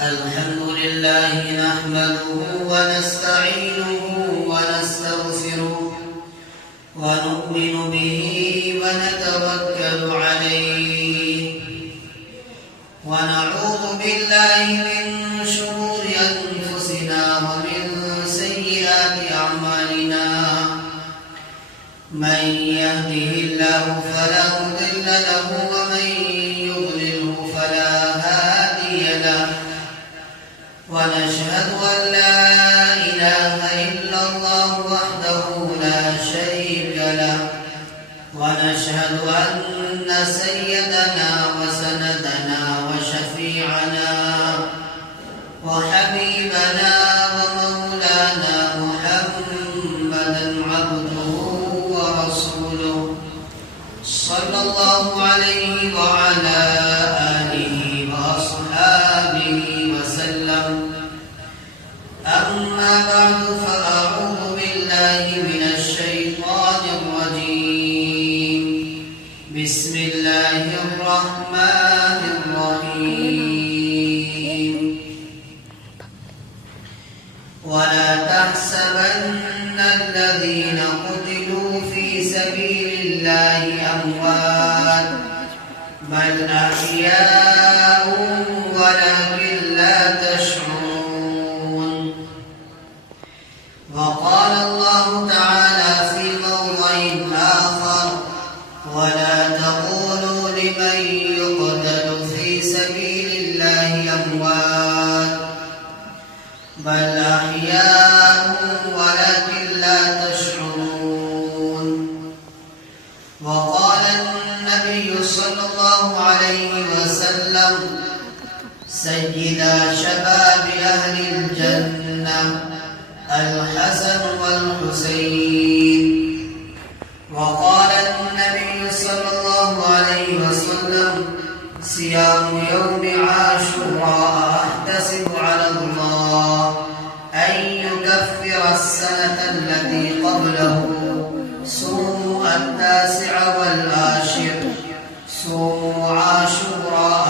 الحمد لله نحمده ونستعينه ونستغفره ونؤمن به ونتوكل عليه ونعوذ بالله من شرور أنفسنا ومن سيئات أعمالنا من يهده الله فلا مضل له ومن يضلله فلا هادي له ونشهد أن لا إله إلا الله وحده لا شريك له ونشهد أن سيدنا وسندنا وشفيعنا وحبيبنا ومولانا محمدا عبده ورسوله صلى الله عليه وعلى آله وأصحابه وسلم. أما بعد فأعوذ بالله من الشيطان الرجيم. بسم الله الرحمن الرحيم. ولا تحسبن الذين قتلوا في سبيل الله أموات بل أحياء ولكن لا تشعرون. وقال الله تعالى في موضع آخر ولا تقولوا لمن يقتل في سبيل الله أموات بل أحياء ولكن لا تشعرون. وقال النبي صلى الله عليه وسلم سيدا شباب أهل الجنة الحسن والحسين. وقال النبي صلى الله عليه وسلم صيام يوم عاشوراء أحتسب على الله أن يكفر السنة التي قبله. صوموا التاسع والعاشر صوموا عاشوراء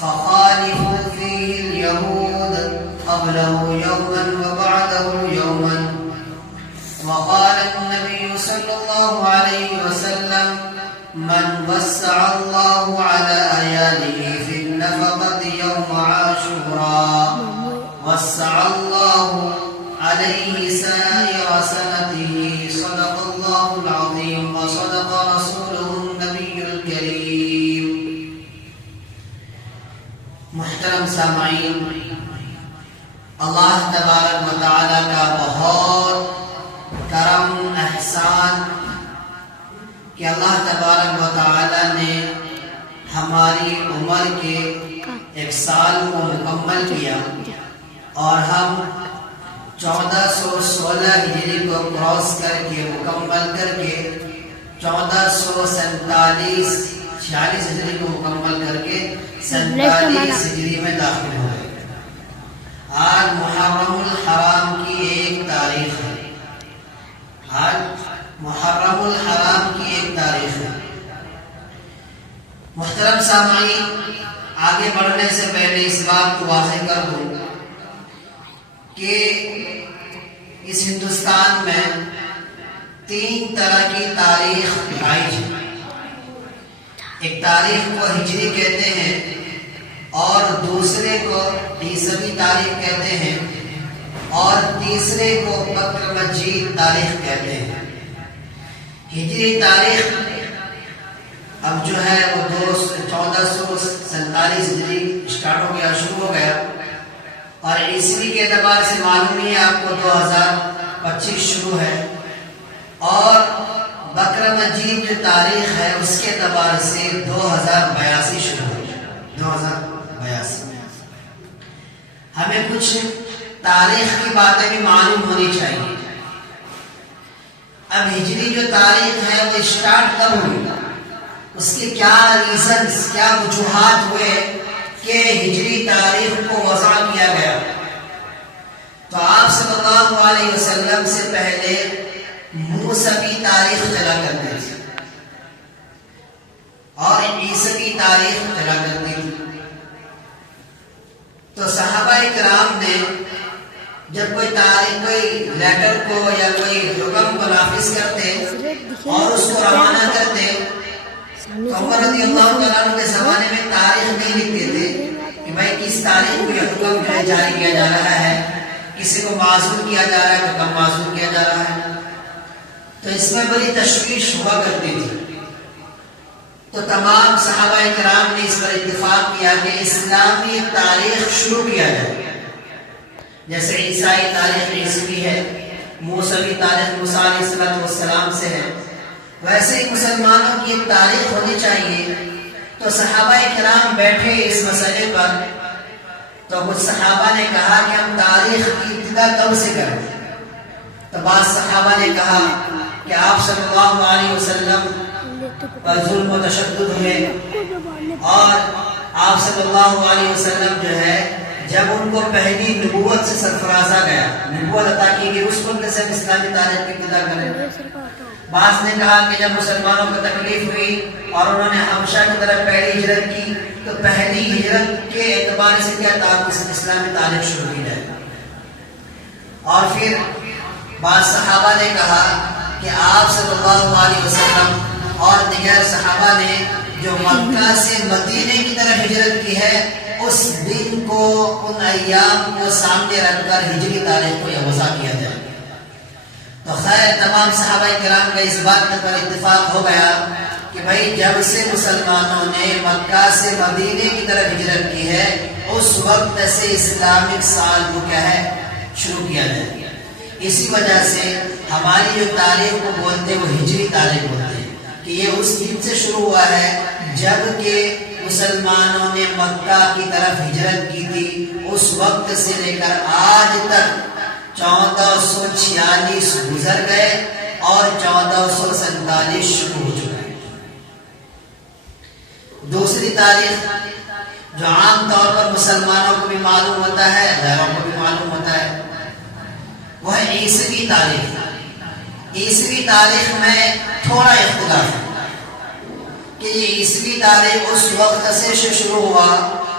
فخالفوا فيه اليهود قبله يوما وبعده يوما. وقال النبي صلى الله عليه وسلم من وسع الله على عياله في النفقة يوم عاشوراء وسع الله عليه سائر سنته. صدق الله العظيم وصدق رسوله النبي الكريم. محترم سامعین، اللہ تبارک و تعالی کا بہت کرم احسان کہ اللہ تبارک و تعالی نے ہماری عمر کے 1 سال کو مکمل کیا اور ہم 1416 ہجری کو کراس کر کے مکمل کر کے 1447 46 ہجری کو مکمل کر کے 47 ہجری میں داخل ہوئے. آج محرم الحرام کی ایک تاریخ ہے. آج محرم الحرام کی ایک تاریخ ہے. محترم سامعین، آگے بڑھنے سے پہلے اس بات کو واضح کر دوں کہ اس ہندوستان میں 3 طرح کی تاریخ رائج ہے. ایک تاریخ کو ہجری کہتے ہیں اور دوسرے کو عیسوی تاریخ کہتے ہیں اور تیسرے کو بکر مجید تاریخ کہتے ہیں. ہجری تاریخ اب جو ہے وہ 1447 ہجری اسٹارٹ ہو گیا، شروع ہو گیا، اور عیسوی کے اعتبار سے معلوم ہے آپ کو 2025 شروع ہے، اور بکر مجید جو تاریخ ہے اس کے اعتبار سے 2082 شروع ہو گیا. 2082. ہمیں کچھ تاریخ کی باتیں بھی معلوم ہونی چاہیے. اب ہجری جو تاریخ ہے وہ اسٹارٹ کب ہوئی، اس کے کیا ریزنز، کیا وجوہات ہوئے کہ ہجری تاریخ کو وضع کیا گیا. تو آپ صلی اللہ علیہ وسلم سے پہلے موسوی تاریخ چلا کرتے تھے اور عیسوی تاریخ چلا کرتی تھی. تو صحابہ کرام نے جب کوئی تاریخ کوئی لیٹر کو یا کوئی حکم کو نافذ کرتے اور اس کو روانہ کرتے تو عمر رضی اللہ تعالیٰ عنہ کے زمانے میں تاریخ نہیں لکھتے تھے کہ بھائی کس تاریخ کو یہ حکم جو ہے جاری کیا جا رہا ہے، کسی کو معزول کیا جا رہا ہے تو کب معزول کیا جا رہا ہے. تو اس میں بڑی تشویش ہوا کرتی تھی. تو تمام صحابہ کرام نے اس پر اتفاق کیا کہ اسلامی تاریخ شروع کیا جائے. جیسے عیسائی تاریخ عیسوی ہے، موسوی تاریخ موسیٰ علیہ السلام سے ہے، ویسے ہی مسلمانوں کی ایک تاریخ ہونی چاہیے. تو صحابہ کرام بیٹھے اس مسئلے پر. تو کچھ صحابہ نے کہا کہ ہم تاریخ کی ابتدا کب سے کریں. تو بعض صحابہ نے کہا کہ آپ صلی اللہ علیہ وسلم پر ظلم و تشدد ہوئے اور آپ صلی اللہ علیہ وسلم جو ہے جب ان کو پہلی نبوت سے سرفرازہ گیا، نبوت عطا کی کہ اس وقت سے ہم اسلامی تاریخ کی ابتدا کریں. بعض نے کہا کہ جب مسلمانوں کو تکلیف ہوئی اور انہوں نے حبشہ کی طرف پہلی ہجرت کی تو پہلی ہجرت کے اعتبار سے کیا تعلق اسلامی تاریخ شروع کی جائے. اور پھر بعض صحابہ نے کہا کہ آپ صلی اللہ علیہ وسلم اور دیگر صحابہ نے جو مکہ سے مدینے کی طرف ہجرت کی ہے اس دن کو، ان ایام کو سامنے رکھ کر ہجری تاریخ کو یہ وضع کیا جائے. تو خیر تمام صحابہ کرام کا اس بات پر اتفاق ہو گیا کہ بھائی جب سے مسلمانوں نے مکہ سے مدینے کی طرف ہجرت کی ہے اس وقت سے اسلامک سال کو کیا ہے شروع کیا جائے. اسی وجہ سے ہماری جو تاریخ کو بولتے ہیں وہ ہجری تاریخ بولتے ہیں کہ یہ اس دن سے شروع ہوا ہے جب کہ مسلمانوں نے مکہ کی طرف ہجرت کی تھی. اس وقت سے لے کر آج تک 1446 گزر گئے اور 1447 شروع ہو چکا ہے. دوسری تاریخ جو عام طور پر مسلمانوں کو بھی معلوم ہوتا ہے، غیروں کو بھی معلوم ہوتا ہے، وہ ہے عیسوی تاریخ. عیسوی تاریخ میں تھوڑا اختلاف ہے کہ یہ عیسوی تاریخ اس وقت سے شروع ہوا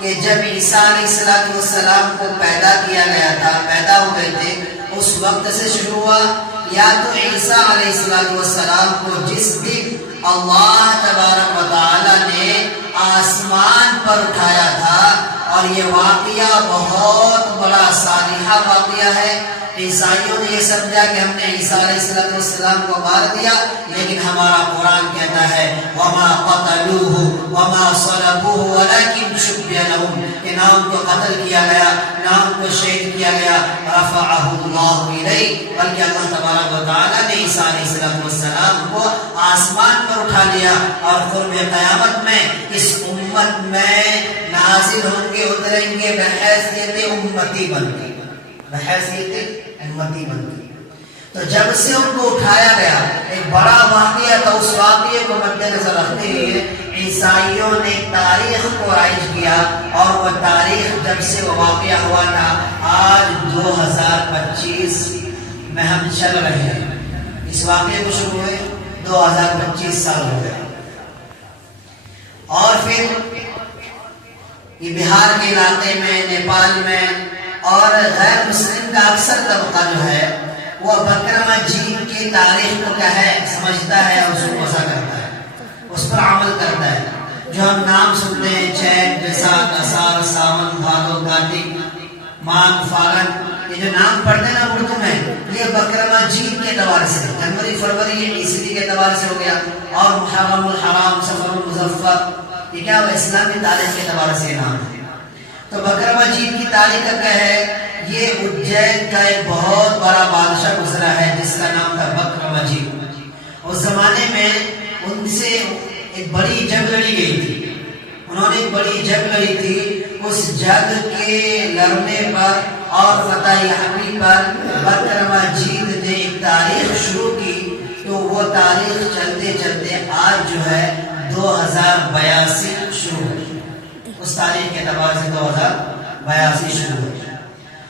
کہ جب عیسیٰ علیہ السلام کو پیدا کیا گیا تھا، پیدا ہو گئے تھے، اس وقت سے شروع ہوا، یا تو عیسیٰ علیہ السلام کو جس دن اللہ تبارک و تعالی نے آسمان پر اٹھایا تھا. اور یہ واقعہ بہت بڑا صالحہ واقعہ ہے. عیسائیوں نے یہ سمجھا کہ ہم نے عیسیٰ علیہ السلام کو مار دیا، لیکن ہمارا قرآن کہتا ہے وَمَا قَتَلُوهُ وَمَا صَلَبُوهُ وَلَكِنْ شُبِّهَ لَهُمْ، کہ نہ ان کو قتل کیا گیا نہ ان کو شہید کیا گیا. رَفَعَهُ اللَّهُ إِلَيْهِ، بلکہ اللہ تبارک و تعالی نے عیسیٰ علیہ السلام کو آسمان پر اٹھا لیا اور قرب قیامت میں اس امت میں نازل ہوں گے، اتریں گے بحیثیت امتی بن کے، بحیثیت امتی بن گئی. تو جب سے ان کو اٹھایا گیا ایک بڑا واقعہ تھا، اس واقعے کو مد نظر رکھتے ہوئے عیسائیوں نے تاریخ کو رائج کیا اور وہ تاریخ جب سے وہ واقعہ ہوا تھا آج 2025 میں ہم چل رہے ہیں. اس واقعے کو شروع ہوئے 2025 سال ہو گئے. اور پھر یہ بہار کے علاقے میں، نیپال میں اور غیر مسلم کا اکثر طبقہ جو ہے وہ بکرم جین کی تاریخ کو کیا ہے سمجھتا ہے اور اس کو وضع کرتا ہے، اس پر عمل کرتا ہے. جو ہم نام سنتے ہیں چیت، بیساکھ، اساڑھ، ساون، بھادو، کارتک، ماگھ، فاگن، یہ جو نام پڑھتے ہیں نا اردو میں، یہ بکرم جین کے اعتبار سے، جنوری فروری یہ عیسوی کے اعتبار سے ہو گیا. اور محرم الحرام، صفر المظفر، یہ کیا ہوا اسلامی تاریخ کے اعتبار سے نام ہے. تو بکرم جین کی تاریخ کا کیا ہے، یہ اجین کا ایک بہت بڑا بادشاہ گزرا ہے جس کا نام تھا بکرم جین. اس زمانے میں ان سے ایک بڑی جنگ لڑی گئی تھی، انہوں نے ایک بڑی جنگ لڑی تھی. اس جنگ کے لڑنے پر اور فتح یابی پر بکرم جین نے ایک تاریخ شروع کی. تو وہ تاریخ چلتے چلتے آج جو ہے 2082 شروع ہوئی. اس تاریخ کے اعتبار سے 2082 شروع ہوئی.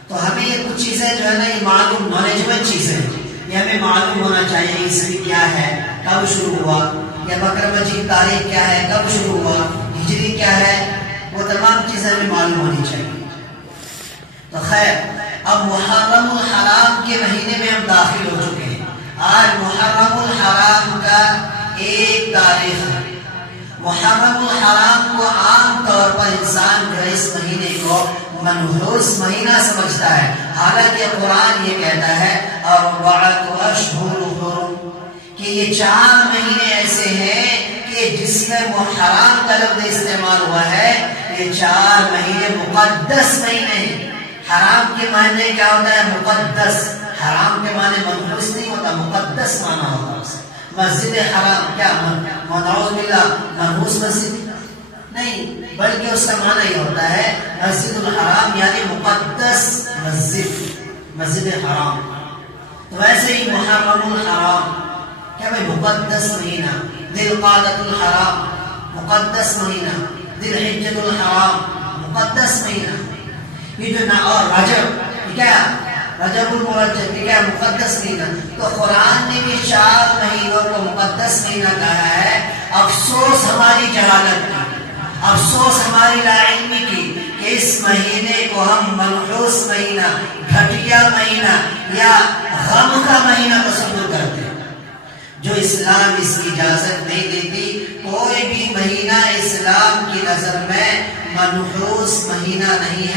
تو ہمیں یہ کچھ چیزیں جو ہے نا یہ معلوم نالجمنٹ چیزیں یہ ہمیں معلوم ہونا چاہیے. عیسوی کیا ہے، کب شروع ہوا، یا بکرم جین تاریخ کیا ہے، کب شروع ہوا، ہجری کیا ہے، وہ تمام چیزیں ہمیں معلوم ہونی چاہیے. خیر، اب محرم الحرام کے مہینے میں ہم داخل ہو چکے ہیں. آج محرم الحرام کا 1 تاریخ ہے. محرم الحرام کو عام طور پر انسان جو ہے اس مہینے کو منحوس مہینہ سمجھتا ہے، حالانکہ قرآن یہ کہتا ہے اربعۃ اشہر حرم، کہ یہ 4 مہینے ایسے ہیں کہ جس میں محرم کا لفظ استعمال ہوا ہے. یہ 4 مہینے مقدس مہینے ہیں. حرام کے معنی کیا ہوتا ہے؟ مقدس. حرام کے معنی منحوس نہیں ہوتا، مقدس معنی ہوتا ہے. مسجد حرام کیا نعوذ باللہ منحوس مسجد نہیں، بلکہ اس کا معنی یہ ہوتا ہے مسجد الحرام یعنی مقدس مسجد، مسجد حرام. تو ویسے ہی محرم الحرام کیا بھائی مقدس مہینہ، ذی القعدۃ الحرام مقدس مہینہ، ذی الحجۃ الحرام مقدس مہینہ. یہ جو اور رجب کیا رجب المرجب یہ کیا مقدس مہینہ. تو قرآن نے بھی 4 مہینوں کو مقدس مہینہ کہا ہے. افسوس ہماری جہالت کی، افسوس ہماری لا علمی کی کہ اس مہینے کو ہم منحوس مہینہ، گھٹیا مہینہ یا غم کا مہینہ تصور کرتے ہیں، جو اسلام اس کی اجازت نہیں دیتی. کوئی بھی مہینہ اسلام کی نظر میں منحوس مہینہ نہیں ہے.